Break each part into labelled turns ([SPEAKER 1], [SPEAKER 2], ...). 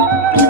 [SPEAKER 1] Música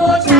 [SPEAKER 1] more time.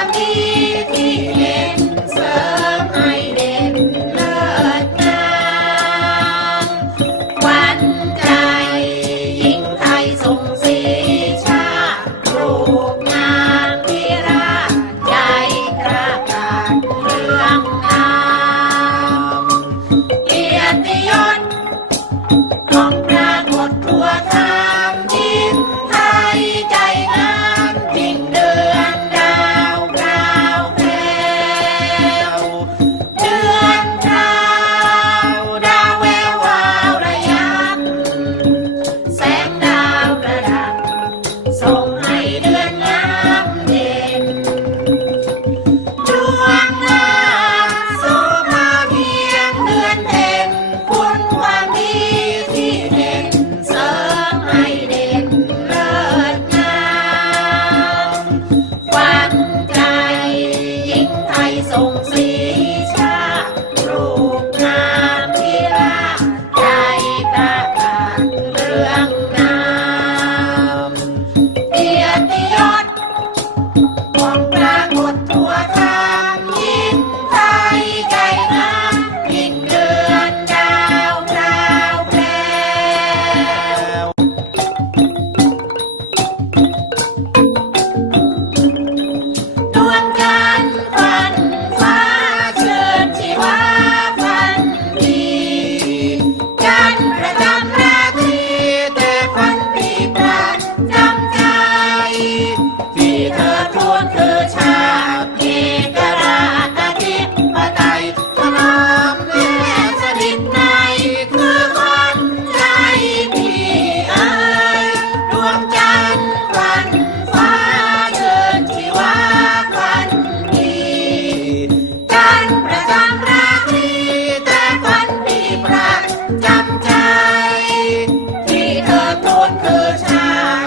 [SPEAKER 1] Bambi.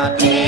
[SPEAKER 1] not me.